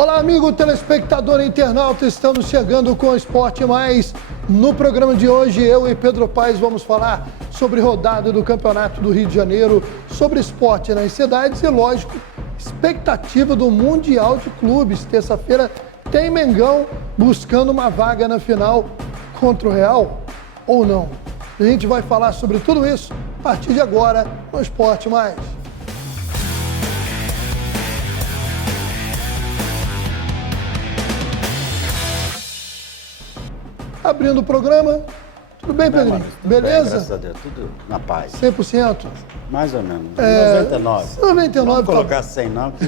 Olá, amigo telespectador e internauta, estamos chegando com o Esporte Mais. No programa de hoje, eu e Pedro Paes vamos falar sobre rodada do Campeonato do Rio de Janeiro, sobre esporte nas cidades e, lógico, expectativa do Mundial de Clubes. Terça-feira tem Mengão buscando uma vaga na final contra o Real ou não. A gente vai falar sobre tudo isso a partir de agora no Esporte Mais. Abrindo o programa, tudo bem, Pedrinho? Mano, beleza? Bem, graças a Deus, tudo na paz. 100%? Mais ou menos, 99. 99, não tá colocar 100 não, que...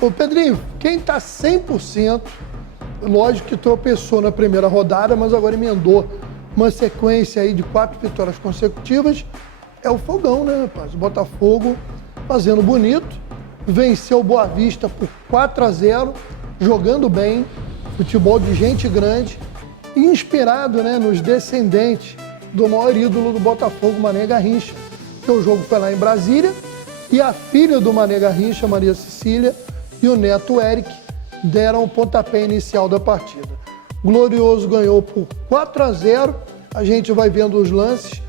Ô, Pedrinho, quem tá 100%, lógico que tropeçou na primeira rodada, mas agora emendou uma sequência aí de 4 vitórias consecutivas, é o Fogão, né, rapaz? O Botafogo fazendo bonito, venceu o Boa Vista por 4-0, jogando bem, futebol de gente grande, inspirado, né, nos descendentes do maior ídolo do Botafogo, Mané Garrincha, que o jogo foi lá em Brasília, e a filha do Mané Garrincha, Maria Cecília, e o neto Eric deram o pontapé inicial da partida. Glorioso ganhou por 4-0, a gente vai vendo os lances,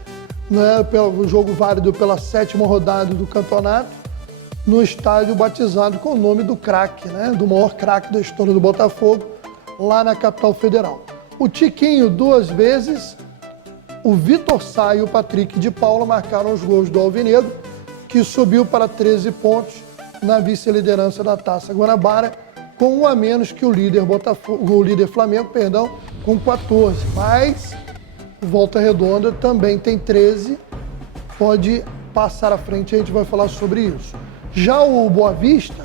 né, pelo jogo válido pela 7ª rodada do campeonato, no estádio batizado com o nome do craque, né, do maior craque da história do Botafogo, lá na capital federal. O Tiquinho 2 vezes, o Vitor Sá e o Patrick de Paula marcaram os gols do Alvinegro, que subiu para 13 pontos na vice-liderança da Taça Guanabara, com 1 a menos que o líder Flamengo, com 14. Mas o Volta Redonda também tem 13, pode passar à frente, a gente vai falar sobre isso. Já o Boa Vista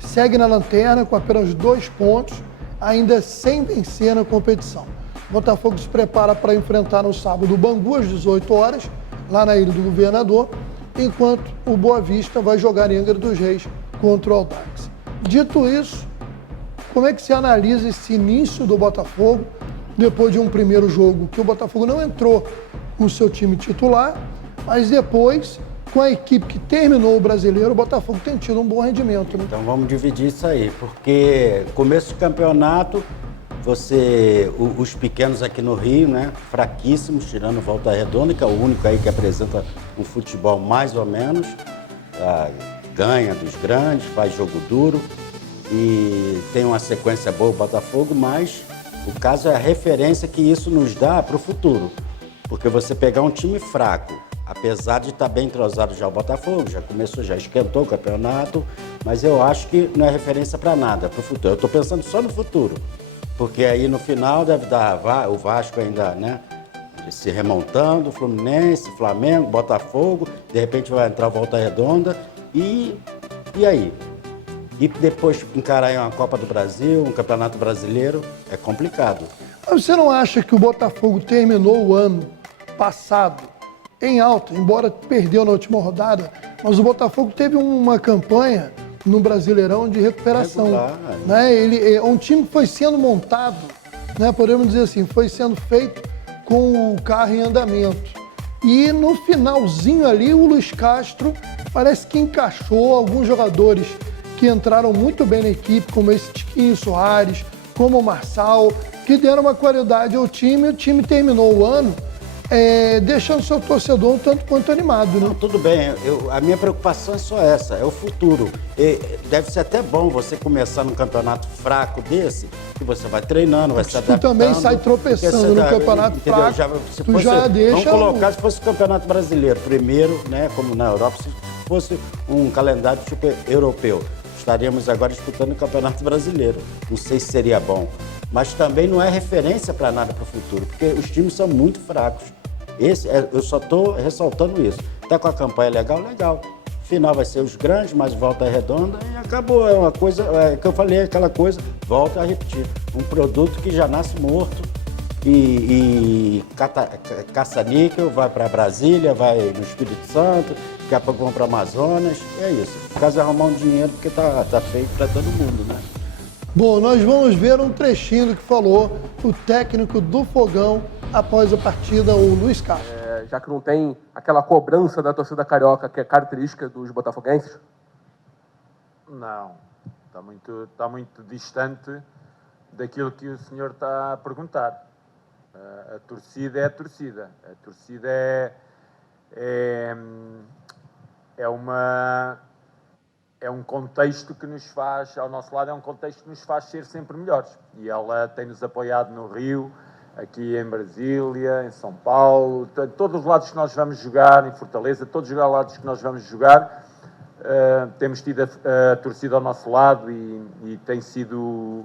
segue na lanterna com apenas 2 pontos, ainda sem vencer na competição. O Botafogo se prepara para enfrentar no sábado o Bangu às 18 horas, lá na Ilha do Governador, enquanto o Boa Vista vai jogar em Angra dos Reis contra o Audax. Dito isso, como é que se analisa esse início do Botafogo, depois de um primeiro jogo que o Botafogo não entrou com o seu time titular, mas depois, com a equipe que terminou o Brasileiro, o Botafogo tem tido um bom rendimento, né? Então vamos dividir isso aí, porque começo do campeonato, os pequenos aqui no Rio, né, fraquíssimos, tirando Volta Redonda, que é o único aí que apresenta um futebol mais ou menos, ganha dos grandes, faz jogo duro e tem uma sequência boa o Botafogo, mas o caso é a referência que isso nos dá para o futuro, porque você pegar um time fraco, apesar de estar bem entrosado já o Botafogo, já começou, já esquentou o campeonato, mas eu acho que não é referência para nada, para o futuro. Eu estou pensando só no futuro, porque aí no final deve dar o Vasco ainda, né, se remontando, Fluminense, Flamengo, Botafogo, de repente vai entrar a Volta Redonda e aí? E depois encarar uma Copa do Brasil, um Campeonato Brasileiro, é complicado. Mas você não acha que o Botafogo terminou o ano passado em alta, embora perdeu na última rodada, mas o Botafogo teve uma campanha no Brasileirão de recuperação. Né? Um time que foi sendo montado, né, podemos dizer assim, foi sendo feito com o carro em andamento. E no finalzinho ali, o Luiz Castro parece que encaixou alguns jogadores que entraram muito bem na equipe, como esse Tiquinho Soares, como o Marçal, que deram uma qualidade ao time, e o time terminou o ano deixando seu torcedor um tanto quanto animado, né? Não, tudo bem, a minha preocupação é só essa, é o futuro. Deve ser até bom você começar num campeonato fraco desse, que você vai treinando, vai se adaptando. Tu também sai tropeçando no campeonato fraco, já deixa... Vamos colocar, se fosse o Campeonato Brasileiro primeiro, né, como na Europa, se fosse um calendário tipo europeu, estaríamos agora disputando o Campeonato Brasileiro. Não sei se seria bom, mas também não é referência para nada para o futuro, porque os times são muito fracos. Eu só estou ressaltando isso. Está com a campanha legal? Legal. Final vai ser os grandes, mas Volta Redonda e acabou. É uma coisa, que eu falei, aquela coisa, volta a repetir. Um produto que já nasce morto e caça-níquel, vai para Brasília, vai no Espírito Santo, daqui a pouco vão para Amazonas, é isso. Por causa de arrumar um dinheiro, porque tá feio para todo mundo, né? Bom, nós vamos ver um trechinho do que falou o técnico do Fogão após a partida, o Luiz Castro. Já que não tem aquela cobrança da torcida carioca que é característica dos botafoguenses? Não. está muito distante daquilo que o senhor está a perguntar. A torcida é a torcida. A torcida é um contexto que nos faz, ao nosso lado, é um contexto que nos faz ser sempre melhores. E ela tem-nos apoiado no Rio, aqui em Brasília, em São Paulo, todos os lados que nós vamos jogar, em Fortaleza, todos os lados que nós vamos jogar, temos tido a torcida ao nosso lado e tem sido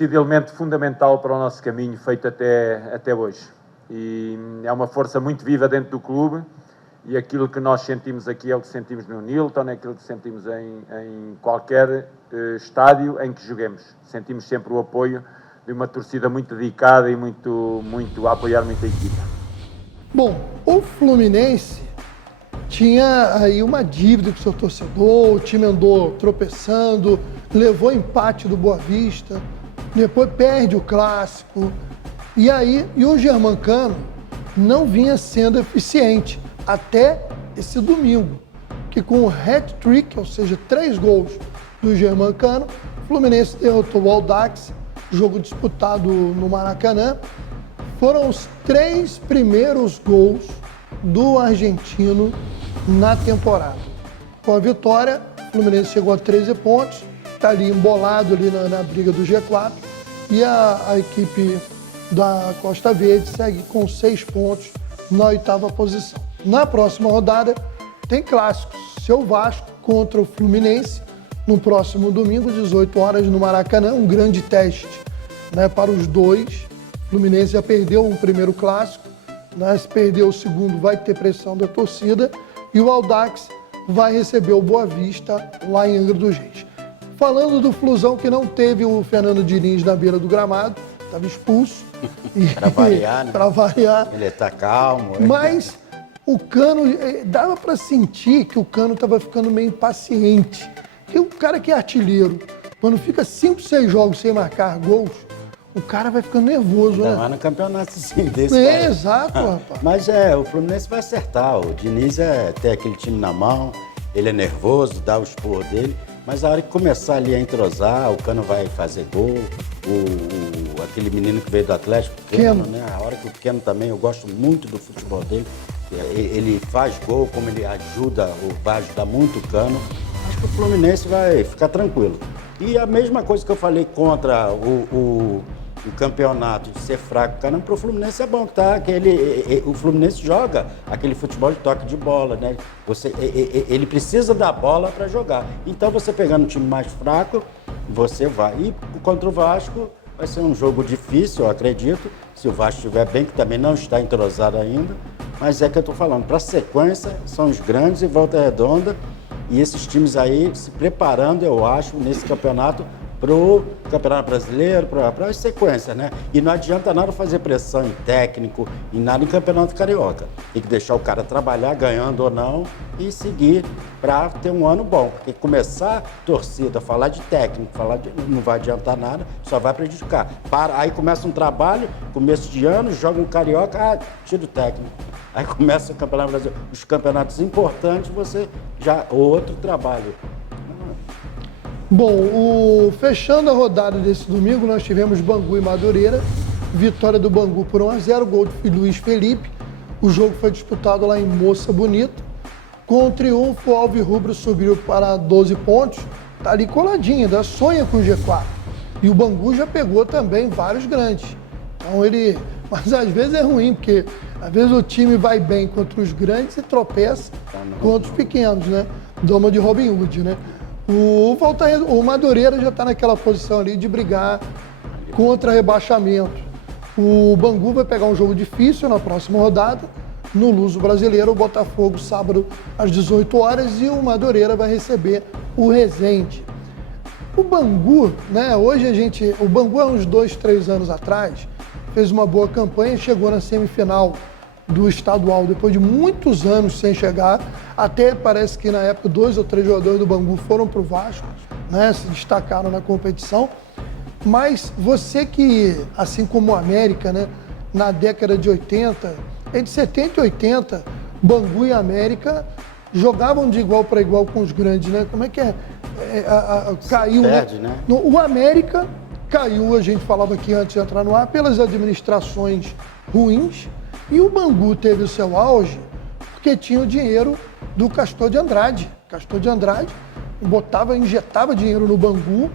elemento fundamental para o nosso caminho feito até hoje. E é uma força muito viva dentro do clube e aquilo que nós sentimos aqui é o que sentimos no Nilton, é aquilo que sentimos em qualquer estádio em que joguemos. Sentimos sempre o apoio de uma torcida muito dedicada e muito a apoiar muito a equipa. Bom, o Fluminense tinha aí uma dívida com o seu torcedor, o time andou tropeçando, levou empate do Boa Vista, depois perde o clássico, e o Germancano não vinha sendo eficiente até esse domingo, que com o hat-trick, ou seja, 3 gols do Germancano, o Fluminense derrotou o Audax, jogo disputado no Maracanã. Foram os 3 primeiros gols do argentino na temporada. Com a vitória, o Fluminense chegou a 13 pontos, está ali embolado ali na briga do G4, e a equipe da Costa Verde segue com 6 pontos na 8ª posição. Na próxima rodada tem clássicos, seu Vasco contra o Fluminense, no próximo domingo, 18 horas no Maracanã, um grande teste, né, para os dois. O Fluminense já perdeu um primeiro clássico, né, se perder o segundo vai ter pressão da torcida, e o Audax vai receber o Boa Vista lá em Angra dos Reis. Falando do Flusão, que não teve o Fernando Diniz na beira do gramado, estava expulso. Para variar, né? Para variar. Ele está calmo. Mas o Cano, dava para sentir que o Cano estava ficando meio impaciente. Porque o cara que é artilheiro, quando fica 5, 6 jogos sem marcar gols, o cara vai ficando nervoso, né? Não, no campeonato assim, desse cara. Exato, rapaz. Mas o Fluminense vai acertar. O Diniz tem aquele time na mão, ele é nervoso, dá o esporro dele. Mas a hora que começar ali a entrosar, o Cano vai fazer gol. Aquele menino que veio do Atlético, Keno, né? A hora que o Keno também, eu gosto muito do futebol dele. Ele faz gol, como ele vai ajudar muito o Cano. Acho que o Fluminense vai ficar tranquilo. E a mesma coisa que eu falei contra o campeonato de ser fraco, caramba, para o Fluminense é bom, tá? O Fluminense joga aquele futebol de toque de bola, né? Ele precisa da bola para jogar. Então, você pegando um time mais fraco, você vai. E contra o Vasco vai ser um jogo difícil, eu acredito, se o Vasco estiver bem, que também não está entrosado ainda. Mas é que eu estou falando, para a sequência, são os grandes e Volta Redonda. E esses times aí se preparando, eu acho, nesse campeonato, para o Campeonato Brasileiro, para as sequências, né? E não adianta nada fazer pressão em técnico, em nada em Campeonato Carioca. Tem que deixar o cara trabalhar, ganhando ou não, e seguir para ter um ano bom. Porque começar torcida, falar de técnico, não vai adiantar nada, só vai prejudicar. Aí começa um trabalho, começo de ano, joga um Carioca, tira o técnico. Aí começa o Campeonato Brasileiro. Os campeonatos importantes, você já... Outro trabalho. Bom, fechando a rodada desse domingo, nós tivemos Bangu e Madureira. Vitória do Bangu por 1-0, gol de Luiz Felipe. O jogo foi disputado lá em Moça Bonita. Com o triunfo, o Alvirrubro subiu para 12 pontos. Está ali coladinho, ainda sonha com o G4. E o Bangu já pegou também vários grandes. Então mas às vezes é ruim, porque às vezes o time vai bem contra os grandes e tropeça contra os pequenos, né? Doma de Robin Hood, né? O Madureira já está naquela posição ali de brigar contra rebaixamento. O Bangu vai pegar um jogo difícil na próxima rodada, no Luso Brasileiro, o Botafogo, sábado às 18 horas, e o Madureira vai receber o Resende. O Bangu, né, o Bangu há uns 2, 3 anos atrás, fez uma boa campanha, chegou na semifinal do estadual depois de muitos anos sem chegar. Até parece que na época 2 ou 3 jogadores do Bangu foram para o Vasco, né, se destacaram na competição. Mas você que, assim como o América, né, na década de 80, entre 70 e 80, Bangu e América jogavam de igual para igual com os grandes, né? Como é que é? caiu, perde, né? né? O América caiu, a gente falava aqui antes de entrar no ar, pelas administrações ruins, e o Bangu teve o seu auge porque tinha o dinheiro do Castor de Andrade. Castor de Andrade injetava dinheiro no Bangu,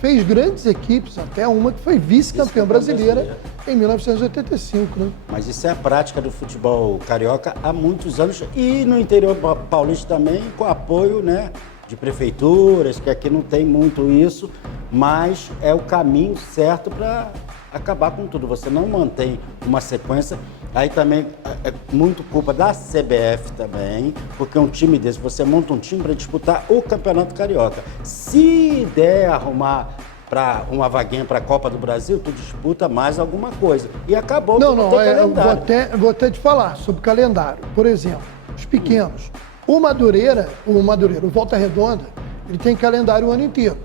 fez grandes equipes, até uma que foi vice-campeã brasileira em 1985, né? Mas isso é a prática do futebol carioca há muitos anos e no interior paulista também, com apoio, né, de prefeituras, que aqui não tem muito isso, mas é o caminho certo para acabar com tudo. Você não mantém uma sequência. Aí também é muito culpa da CBF também, porque um time desse, você monta um time para disputar o Campeonato Carioca. Se der arrumar para uma vaguinha para a Copa do Brasil, tu disputa mais alguma coisa. E acabou Não, com o calendário. vou até te falar sobre calendário. Por exemplo, os pequenos. O Madureira, o Volta Redonda, ele tem calendário o ano inteiro,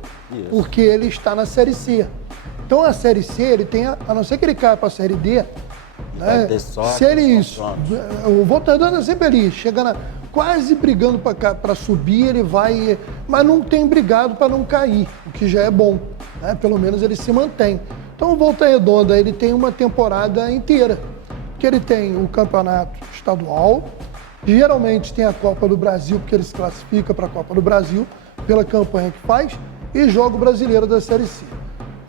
porque ele está na Série C. Então a Série C, ele tem, a não ser que ele caia para a Série D, né? Se ele, o Volta Redonda é sempre ali, chegando quase brigando para subir, ele vai, mas não tem brigado para não cair, o que já é bom, né? Pelo menos ele se mantém. Então o Volta Redonda, ele tem uma temporada inteira, que ele tem o campeonato estadual, geralmente tem a Copa do Brasil, porque ele se classifica para a Copa do Brasil pela campanha que faz, e joga o brasileiro da Série C.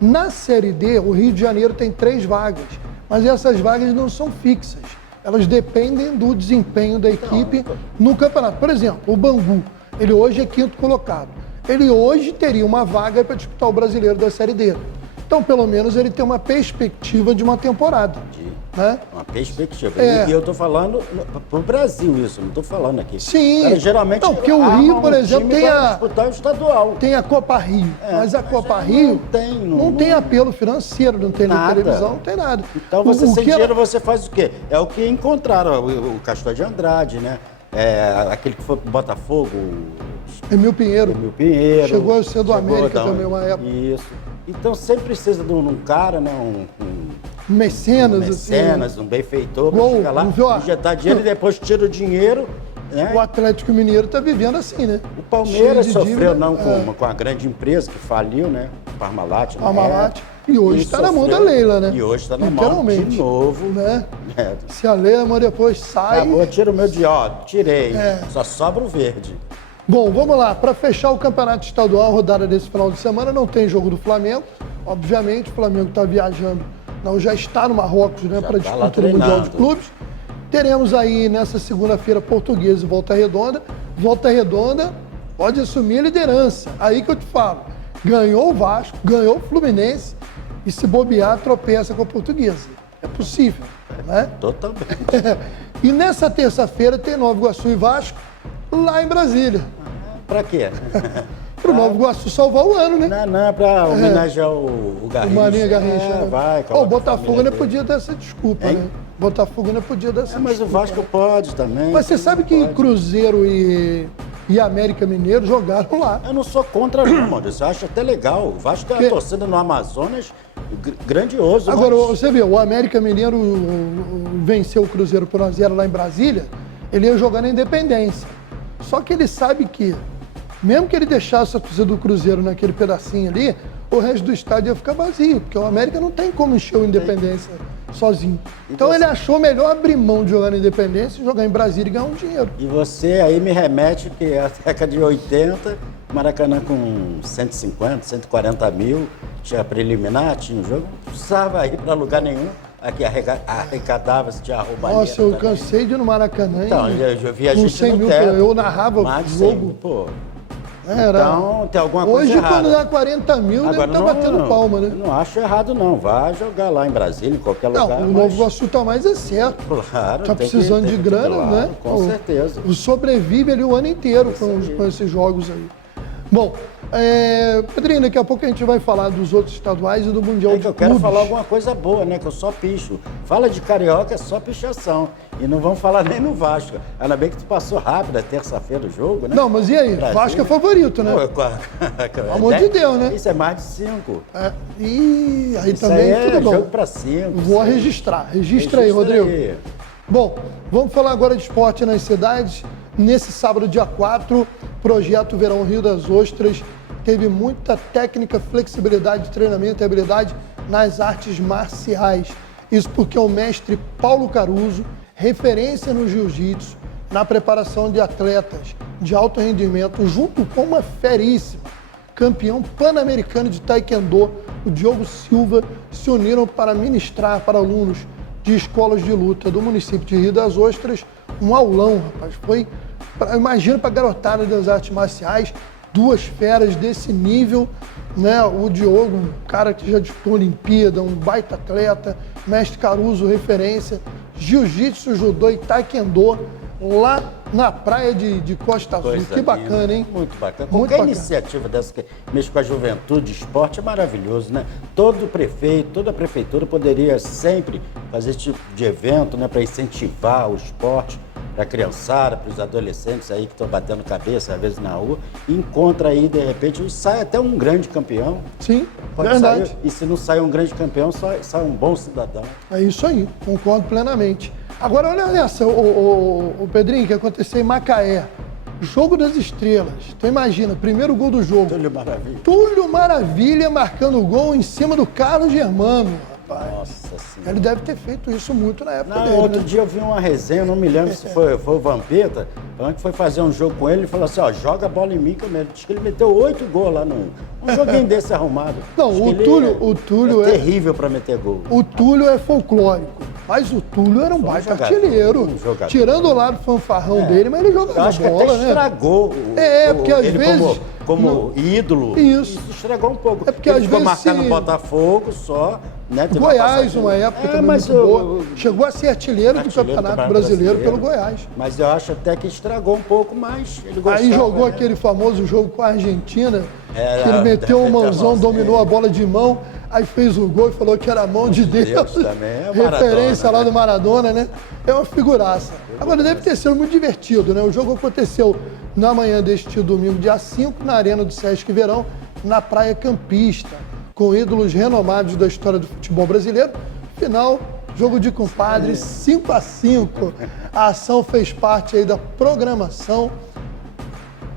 Na Série D, o Rio de Janeiro tem 3 vagas, mas essas vagas não são fixas. Elas dependem do desempenho da equipe no campeonato. Por exemplo, o Bangu, ele hoje é 5º colocado. Ele hoje teria uma vaga para disputar o brasileiro da Série D. Então, pelo menos, ele tem uma perspectiva de uma temporada. Né? Uma perspectiva. E eu estou falando para o Brasil isso, não estou falando aqui. Sim. Cara, geralmente, não, porque o Rio, por exemplo, tem disputar o estadual. Tem a Copa Rio, mas a Copa Rio não tem apelo financeiro, não tem na televisão, não tem nada. Então, você sem dinheiro, você faz o quê? É o que encontraram, o Castor de Andrade, né? Aquele que foi pro Botafogo. Emil Pinheiro. Chegou a ser do América também uma época. Isso. Então, sempre precisa de um cara, né? Um mecenas, um benfeitor, para chegar lá, injetar dinheiro e depois tira o dinheiro. Né? O Atlético Mineiro está vivendo assim, né? O Palmeiras sofreu com a grande empresa que faliu, né? Parmalat. E hoje está na mão da Leila, né? E hoje está na mão de novo. Né? Se a Leila depois sai... Acabou, tira o meu tirei. Só sobra o verde. Bom, vamos lá. Para fechar o campeonato estadual, a rodada desse final de semana, não tem jogo do Flamengo. Obviamente, o Flamengo está viajando. Não, já está no Marrocos, né, para disputa do Mundial de Clubes. Teremos aí nessa segunda-feira Portuguesa e Volta Redonda. Volta Redonda pode assumir a liderança. Aí que eu te falo. Ganhou o Vasco, ganhou o Fluminense e se bobear, tropeça com a Portuguesa. É possível, né? Totalmente. E nessa terça-feira tem Nova Iguaçu e Vasco lá em Brasília. Para quê? Para o Nova Iguaçu salvar o ano, né? Não, para homenagear o Garrincha. O Marinho Garrincha. O Botafogo ainda podia dar essa desculpa, né? Botafogo ainda podia dar essa desculpa. Mas o Vasco pode também. Mas você sabe que Cruzeiro e América Mineiro jogaram lá. Eu não sou contra não, Maurício. Eu acho até legal. O Vasco tem uma torcida no Amazonas grandioso. Agora, você vê, o América Mineiro venceu o Cruzeiro por 1-0 lá em Brasília, ele ia jogar na Independência. Só que ele sabe que, mesmo que ele deixasse a torcida do Cruzeiro naquele pedacinho ali, o resto do estádio ia ficar vazio, porque o América não tem como encher o Independência sozinho. Então ele achou melhor abrir mão de jogar na Independência, jogar em Brasília e ganhar um dinheiro. E você aí me remete que a década de 80, Maracanã com 150, 140 mil, tinha preliminar, tinha um jogo, não precisava ir para lugar nenhum. Aqui arrecadava, se tinha roubalheira. Nossa, eu cansei de ir no Maracanã. Então, eu vi a gente 100 no mil, teto. eu narrava o jogo. Pô. Então, tem alguma coisa errada. Hoje, quando dá 40 mil, deve estar batendo palma, né? Não acho errado, não. Vá jogar lá em Brasília, em qualquer lugar. Não, o Novo Iguaçu tá mais é certo. Claro. Tá precisando de grana, né? Com certeza. Sobrevive ali o ano inteiro com esses jogos aí. Bom, Pedrinho, daqui a pouco a gente vai falar dos outros estaduais e do Mundial de Clubes. Eu quero falar alguma coisa boa, né? Que eu só picho. Fala de Carioca, é só pichação. E não vamos falar nem no Vasco. Ainda bem que tu passou rápido, é terça-feira o jogo, né? Não, mas e aí? Brasil. Vasco é favorito, né? Pelo amor de Deus, né? Isso é mais de 5. E aí isso também aí tudo bom. Jogo pra 5. Vou registrar. Registra aí, Rodrigo. Aí. Bom, vamos falar agora de esporte nas cidades. Nesse sábado, dia 4, Projeto Verão Rio das Ostras teve muita técnica, flexibilidade de treinamento e habilidade nas artes marciais. Isso porque o mestre Paulo Caruso, referência no jiu-jitsu, na preparação de atletas de alto rendimento, junto com uma feríssima campeão pan-americano de taekwondo, o Diogo Silva, se uniram para ministrar para alunos de escolas de luta do município de Rio das Ostras um aulão, rapaz. Foi, imagina, para a garotada das artes marciais, duas feras desse nível, né? O Diogo, um cara que já disputou Olimpíada, um baita atleta, mestre Caruso, referência, jiu-jitsu, judô e taekwondo, lá na praia de Costa Azul. Coisa Que bacana, linda. hein? Muito bacana. Muito Qualquer bacana. iniciativa dessa que mexe com a juventude, esporte, é maravilhoso, né? Todo prefeito, toda a prefeitura poderia sempre fazer esse tipo de evento, né? Para incentivar o esporte, para a criançada, para os adolescentes aí que estão batendo cabeça, às vezes, na rua. E encontra aí, de repente, sai até um grande campeão. Sim, Pode verdade. sair, e se não sai um grande campeão, sai um bom cidadão. É isso aí, concordo plenamente. Agora, olha essa, o Pedrinho, que aconteceu em Macaé. Jogo das Estrelas. Então imagina, primeiro gol do jogo. Túlio Maravilha. Túlio Maravilha marcando o gol em cima do Carlos Germano, rapaz. Nossa Senhora. Ele deve ter feito isso muito na época Não, dele, outro né? dia eu vi uma resenha, eu não me lembro se foi o Vampeta, falando que foi fazer um jogo com ele, ele falou assim, ó, joga a bola em mim que eu meto. Diz que ele meteu 8 gols lá num joguinho desse arrumado. Não, Diz que o ele Túlio é é- terrível pra meter gol. O Túlio é folclórico, mas o Túlio era um baita jogador, artilheiro. um jogador. Tirando o lado fanfarrão dele, mas ele Eu jogava acho que bola, até né? estragou Porque às ele vezes- como ídolo. Isso. Estragou um pouco. É porque ele às ficou vezes marcando se- Botafogo só, né? Teve Goiás, passagem- uma época também mas muito boa. eu- Chegou a ser artilheiro do Campeonato Brasileiro pelo Goiás. Mas eu acho até que estragou um pouco mais. Ele gostava, Aí jogou né? aquele famoso jogo com a Argentina, É, que ele meteu um meteu a mãozão, mãozinha. dominou a bola de mão, aí fez o gol e falou que era a mão de Deus. Deus também, é o Maradona, Referência lá né? do Maradona, né? É uma figuraça. Agora, deve ter sido muito divertido, né? O jogo aconteceu na manhã deste domingo, dia 5, na Arena do Sesc Verão, na Praia Campista, com ídolos renomados da história do futebol brasileiro. Final, jogo de compadres, 5-5. A ação fez parte aí da programação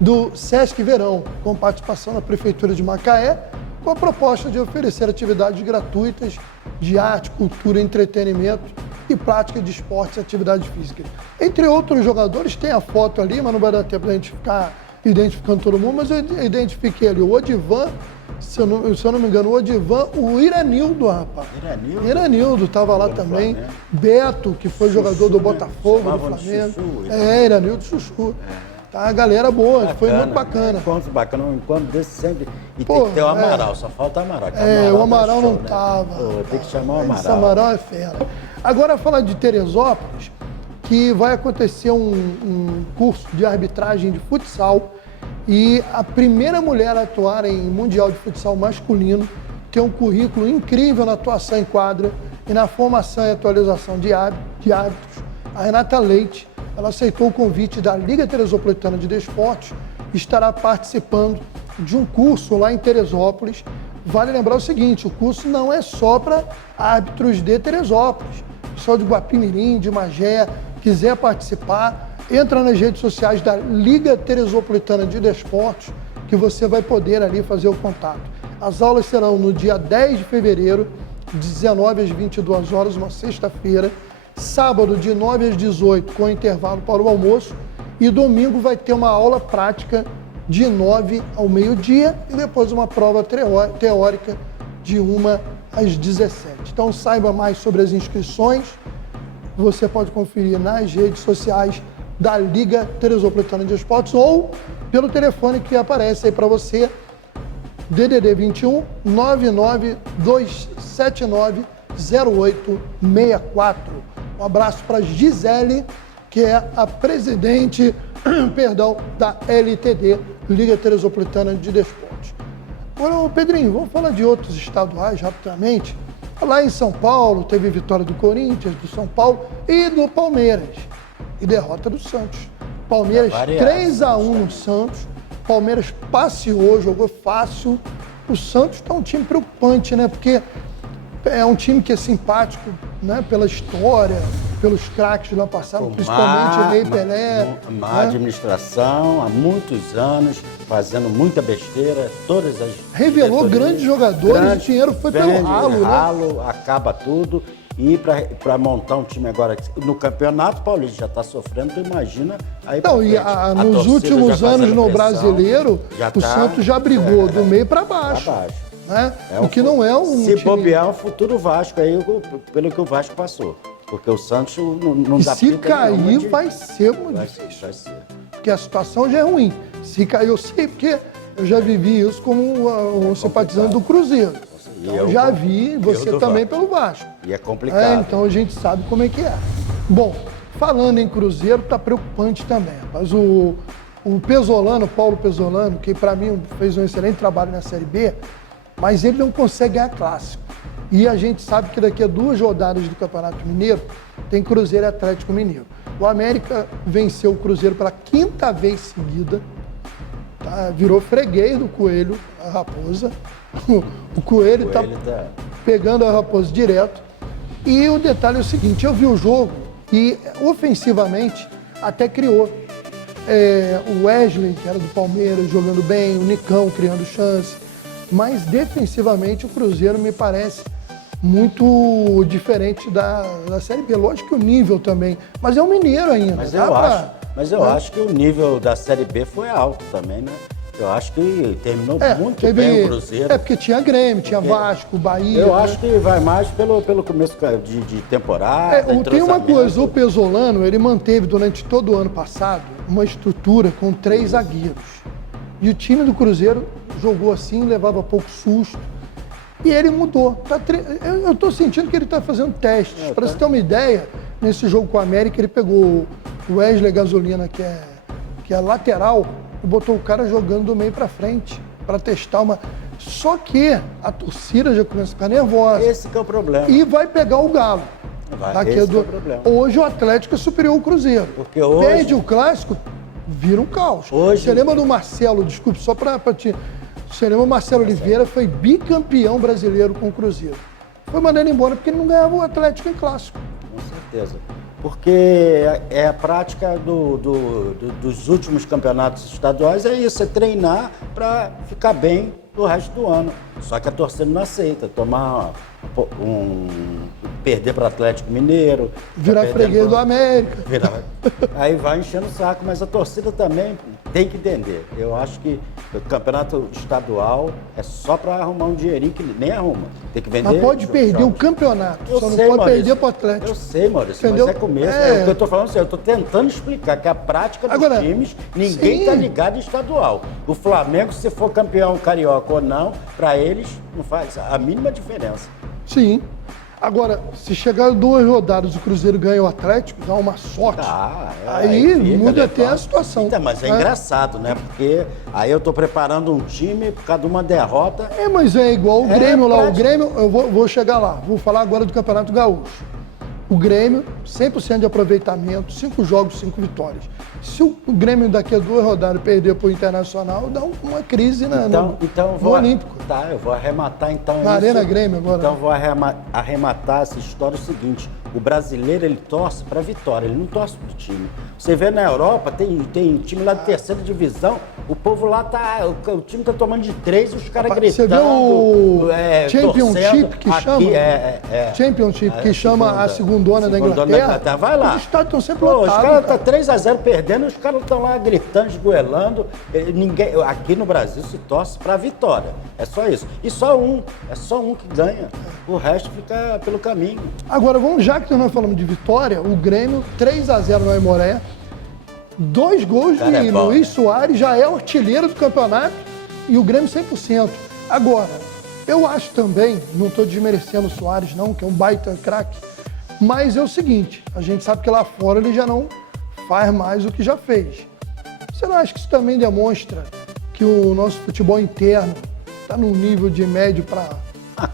do Sesc Verão, com participação da Prefeitura de Macaé, com a proposta de oferecer atividades gratuitas de arte, cultura, entretenimento e prática de esportes e atividades físicas. Entre outros jogadores, tem a foto ali, mas não vai dar tempo de a gente ficar identificando todo mundo, mas eu identifiquei ali o Odivan, se eu não me engano, o Odivan, o Iranildo, rapaz. Iranildo estava lá também. Flamengo. Beto, que foi jogador do né? Botafogo, do Chamavam de Flamengo. Chuchu, Iranildo Chuchu. Tá, a galera boa, foi muito bacana. Encontro bacana, um encontro desse sempre. E Pô, tem que ter o é. Amaral, só falta o Amaral. que O dá Amaral show, não né? tava. Pô, tem que chamar o Amaral. Esse Amaral é fera. Agora, falar de Teresópolis, que vai acontecer um curso de arbitragem de futsal e a primeira mulher a atuar em Mundial de Futsal masculino, tem um currículo incrível na atuação em quadra e na formação e atualização de árbitros. A Renata Leite, ela aceitou o convite da Liga Teresopolitana de Desportos e estará participando de um curso lá em Teresópolis. Vale lembrar o seguinte, o curso não é só para árbitros de Teresópolis. Pessoal de Guapimirim, de Magé, quiser participar, entra nas redes sociais da Liga Teresopolitana de Desportos, que você vai poder ali fazer o contato. As aulas serão no dia 10 de fevereiro, de 19 às 22 horas, uma sexta-feira, sábado de 9 às 18, com intervalo para o almoço, e domingo vai ter uma aula prática de 9 ao meio-dia e depois uma prova teórica de 1 às 17. Então saiba mais sobre as inscrições, você pode conferir nas redes sociais da Liga Teresopolitana de Esportes ou pelo telefone que aparece aí para você, DDD 21 99279 0864. Um abraço para Gisele, que é a presidente, da LTD, Liga Teresopolitana de Desportos. Agora, Pedrinho, vamos falar de outros estaduais rapidamente. Lá em São Paulo, teve vitória do Corinthians, do São Paulo e do Palmeiras. E derrota do Santos. Palmeiras 3-1 no Santos. Palmeiras passeou, jogou fácil. O Santos está um time preocupante, né? Porque é um time que é simpático, né, pela história, pelos craques lá passados, principalmente o Ney Pelé. Má né? administração, há muitos anos, fazendo muita besteira, todas as Revelou diretorias, grandes jogadores, o dinheiro foi pelo vende, ralo, né? acaba tudo. E para montar um time agora no Campeonato Paulista já está sofrendo, tu imagina aí pra Não, e frente. A nos torcida últimos já anos fazendo no pressão, Brasileiro, já o tá- Santos já brigou do meio para baixo. pra baixo. Né? É O que não é um Se time... bobear, o futuro Vasco aí, pelo que o Vasco passou. Porque o Santos não E dá se pinta nenhuma cair, de- vai ser muito vai difícil. vai ser. Porque a situação já é ruim. Se cair, eu sei, porque eu já vivi isso como um simpatizante do Cruzeiro. E Então, eu já como- vi, eu você do também Vasco. pelo Vasco. E é complicado. Então a gente sabe como é que é. Bom, falando em Cruzeiro, tá preocupante também, rapaz. O Pesolano, Paulo Pesolano, que para mim fez um excelente trabalho na Série B, mas ele não consegue ganhar clássico. E a gente sabe que daqui a 2 rodadas do Campeonato Mineiro tem Cruzeiro e Atlético Mineiro. O América venceu o Cruzeiro pela 5ª vez seguida, tá? Virou freguês do Coelho, a Raposa. O Coelho tá pegando a Raposa direto. E o detalhe é o seguinte, eu vi o jogo e ofensivamente até criou. O Wesley, que era do Palmeiras, jogando bem, o Nicão criando chance. Mas defensivamente o Cruzeiro me parece muito diferente da Série B. Lógico que o nível também, mas é um mineiro ainda. Mas eu acho que o nível da Série B foi alto também, né? Eu acho que terminou muito bem o Cruzeiro. Porque tinha Grêmio, tinha Vasco, Bahia. Eu acho que vai mais pelo começo de temporada. Tem uma entrosamento. coisa, o Pesolano, ele manteve durante todo o ano passado uma estrutura com 3 zagueiros. E o time do Cruzeiro jogou assim, levava pouco susto. E ele mudou. Eu estou sentindo que ele está fazendo testes. Para você ter uma ideia, nesse jogo com o América, ele pegou o Wesley Gasolina, que é lateral, e botou o cara jogando do meio para frente, para testar uma... Só que a torcida já começa a ficar nervosa. Esse que é o problema. E vai pegar o Galo. Esse que é o problema. Hoje o Atlético é superior ao Cruzeiro. Porque hoje... Perde o clássico, vira um caos. Hoje... Você lembra do Marcelo, desculpe, só para te... Você lembra o Marcelo Oliveira foi bicampeão brasileiro com o Cruzeiro. Foi mandando embora porque ele não ganhava o Atlético em clássico. Com certeza. Porque é a prática dos últimos campeonatos estaduais, é isso, é treinar para ficar bem no resto do ano. Só que a torcida não aceita, perder para o Atlético Mineiro. Virar freguês do América. Aí vai enchendo o saco, mas a torcida também tem que entender. Eu acho que o campeonato estadual é só para arrumar um dinheirinho que nem arruma. Tem que vender. Mas pode perder o campeonato, só não pode perder para o Atlético. Eu sei, Maurício, entendeu? mas é começo. É o que eu estou falando assim, eu estou tentando explicar que a prática dos times, ninguém está ligado em estadual. O Flamengo, se for campeão carioca ou não, para eles não faz a mínima diferença. Sim. Agora, se chegar 2 rodadas e o Cruzeiro ganha o Atlético, dá uma sorte. Aí muda até a situação. Então, mas é engraçado, né? Porque aí eu tô preparando um time por causa de uma derrota. Mas é igual o Grêmio lá. O Grêmio, eu vou chegar lá. Vou falar agora do Campeonato Gaúcho. O Grêmio, 100% de aproveitamento, 5 jogos, 5 vitórias. Se o Grêmio daqui a 2 rodadas perder para o Internacional, dá uma crise no Olímpico. Tá, eu vou arrematar então na Arena Grêmio agora. Então vou arrematar essa história o seguinte, o brasileiro ele torce para vitória, ele não torce para o time. Você vê na Europa, tem time lá de 3ª divisão, o povo lá o time tá tomando de 3 e os caras gritando. Você vê o Championship que chama? Championship que chama a segundona da Inglaterra. Vai lá. Os estádios estão sempre lotados. Os caras estão 3-0 perdendo, os caras estão lá gritando, esgoelando. Aqui no Brasil se torce para vitória. É só isso. E é só um que ganha. O resto fica pelo caminho. Agora, já que nós falamos de vitória, o Grêmio 3-0 no Aimoré, 2 gols de Luiz Soares, já é o artilheiro do campeonato e o Grêmio 100%. Agora, eu acho também, não estou desmerecendo o Soares não, que é um baita craque, mas é o seguinte, a gente sabe que lá fora ele já não faz mais o que já fez. Você não acha que isso também demonstra que o nosso futebol interno está num nível de médio para...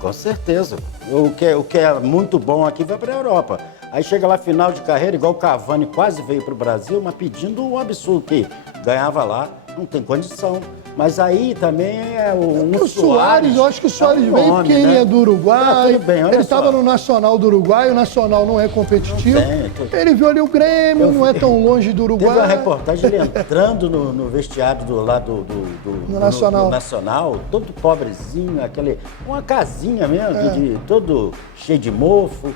Com certeza. O que é muito bom aqui vai para a Europa. Aí chega lá final de carreira, igual o Cavani quase veio para o Brasil, mas pedindo um absurdo que ganhava lá, não tem condição. Mas aí também é O Soares, eu acho que o Soares veio porque ele é do Uruguai, tudo bem, olha ele estava só. no Nacional do Uruguai, o Nacional não é competitivo. Não tem. Ele viu ali o Grêmio, não é tão longe do Uruguai. Teve uma reportagem ele entrando no vestiário do Nacional. no Nacional, todo pobrezinho, uma casinha mesmo, todo cheio de mofo.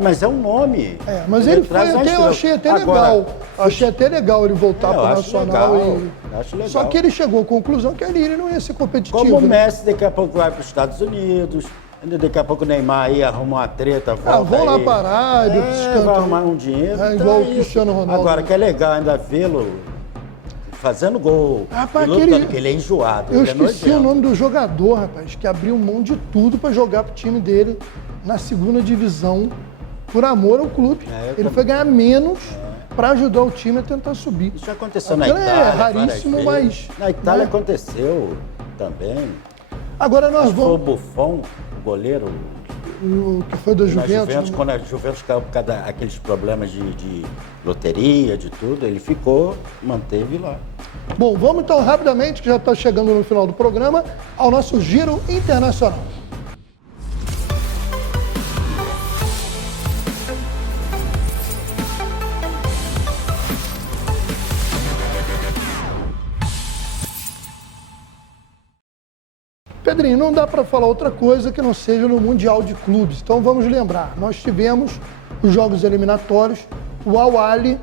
Mas é um nome. Mas ele foi até, eu achei até legal. Achei até legal ele voltar para o Nacional. Acho legal. Só que ele chegou à conclusão que ali ele não ia ser competitivo. Como o né? Messi daqui a pouco vai para os Estados Unidos, daqui a pouco o Neymar aí arruma uma treta, volta vão lá aí. para a Arábia, vai arrumar um dinheiro. igual o Cristiano Ronaldo. Agora, que é legal ainda vê-lo fazendo gol, Rapaz, que ele é enjoado. Eu ele é esqueci o nojento. nome do jogador, rapaz, que abriu mão de tudo para jogar pro time dele na segunda divisão, por amor ao clube. Ele foi ganhar menos para ajudar o time a tentar subir. Isso já aconteceu na Aquilo Itália. é raríssimo, várias vezes. mas... Na Itália né? aconteceu também. Agora nós Foi o vamos... Buffon, o goleiro. O que foi da Na Juventus. Juventus, quando a Juventus caiu por causa daqueles problemas de loteria, de tudo, ele ficou, manteve lá. Bom, vamos então rapidamente, que já está chegando no final do programa, ao nosso Giro Internacional. Pedrinho, não dá para falar outra coisa que não seja no Mundial de Clubes. Então vamos lembrar, nós tivemos os jogos eliminatórios, o Al Ahly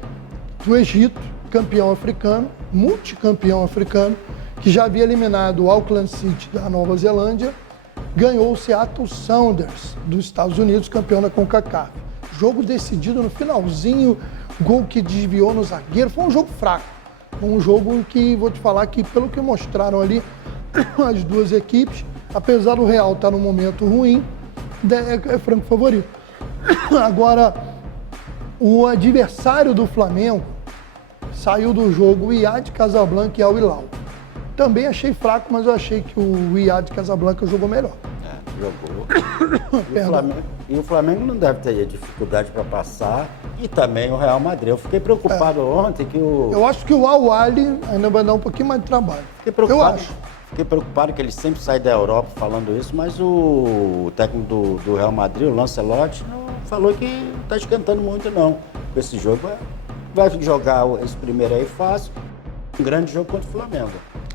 do Egito, campeão africano, multicampeão africano, que já havia eliminado o Auckland City da Nova Zelândia, ganhou o Seattle Sounders dos Estados Unidos, campeão da CONCACAF. Jogo decidido no finalzinho, gol que desviou no zagueiro, foi um jogo fraco. Um jogo que, vou te falar que, pelo que mostraram ali, as duas equipes, apesar do Real estar num momento ruim, é franco favorito. Agora, o adversário do Flamengo saiu do jogo o Iad Casablanca e Al Hilal. Também achei fraco, mas eu achei que o Iad Casablanca jogou melhor. Jogou. E o Flamengo não deve ter dificuldade para passar. E também o Real Madrid. Eu fiquei preocupado ontem que Eu acho que o Al Ahly ainda vai dar um pouquinho mais de trabalho. Eu acho. Fiquei preocupado que ele sempre sai da Europa falando isso, mas o técnico do Real Madrid, o Lancelotti, falou que não está esquentando muito não. Esse jogo vai jogar esse primeiro aí fácil, um grande jogo contra o Flamengo.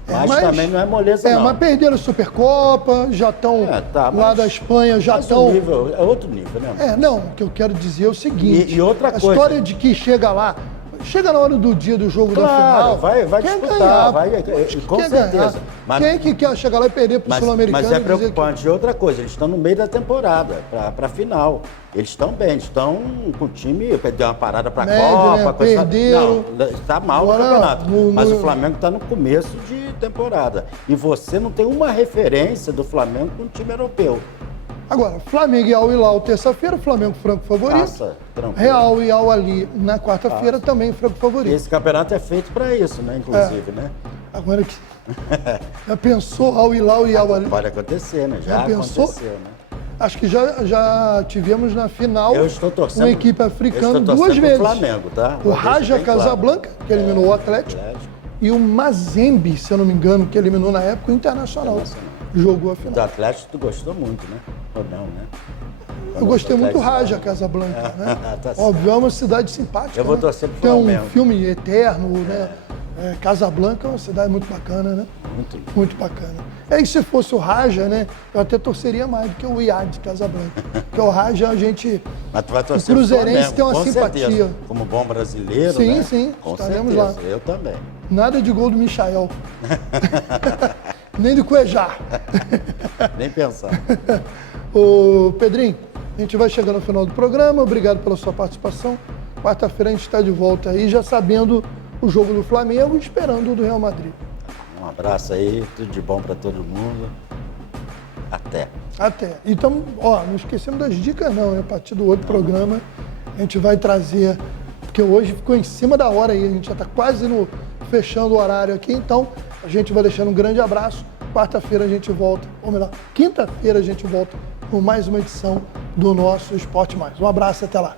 Mas também não é moleza não. Mas perderam a Supercopa, já estão lá da Espanha, já estão... É outro nível, né? Não, o que eu quero dizer é o seguinte, e outra coisa, a história de que chega lá, chega na hora do dia do jogo da final, vai disputar, com certeza. Mas, quem é que quer chegar lá e perder para o Sul-Americano? Mas é preocupante. E outra coisa, eles estão no meio da temporada, para a final. Eles estão bem, eles estão com o time, deu uma parada para a Copa. Né? Perderam. Não, está mal no campeonato. Mas o Flamengo está no começo de temporada. E você não tem uma referência do Flamengo com o time europeu. Agora, Flamengo e Al Hilal terça-feira, Flamengo franco favorito. Passa, tranquilo. Real e Al Ahly na quarta-feira também franco favorito. E esse campeonato é feito para isso, né? Inclusive, né? Agora que... Já pensou Al Hilal e Al Ahly? Pode acontecer, né? Já aconteceu, né? Acho que já tivemos na final uma equipe africana duas vezes. O Flamengo, tá? O Raja Casablanca, que eliminou o Atlético, e o Mazembe, se eu não me engano, que eliminou na época o Internacional. Jogou a final. Do Atlético tu gostou muito, né? Ou não, né? Eu gostei muito do Raja Casablanca, né? Tá óbvio, é uma cidade simpática. Eu vou torcer pro Flamengo. Tem um filme eterno, né? Casablanca é uma cidade muito bacana, né? Muito bacana. E se fosse o Raja, né? Eu até torceria mais do que o Iad Casablanca. Porque o Raja, a gente... Mas tu vai torcer o Cruzeirense tem uma simpatia. Certeza. Como bom brasileiro, né? Sim, com estaremos certeza. lá. Eu também. Nada de gol do Michael. Nem do Cuejá. Nem pensar. Ô, Pedrinho, a gente vai chegando ao final do programa. Obrigado pela sua participação. Quarta-feira a gente está de volta aí, já sabendo o jogo do Flamengo e esperando o do Real Madrid. Um abraço aí, tudo de bom para todo mundo. Até. Então, não esquecemos das dicas não, né? A partir do outro programa a gente vai trazer, porque hoje ficou em cima da hora aí, a gente já está quase fechando o horário aqui, então a gente vai deixando um grande abraço. Quarta-feira a gente volta, ou melhor, quinta-feira a gente volta com mais uma edição do nosso Esporte Mais. Um abraço, até lá.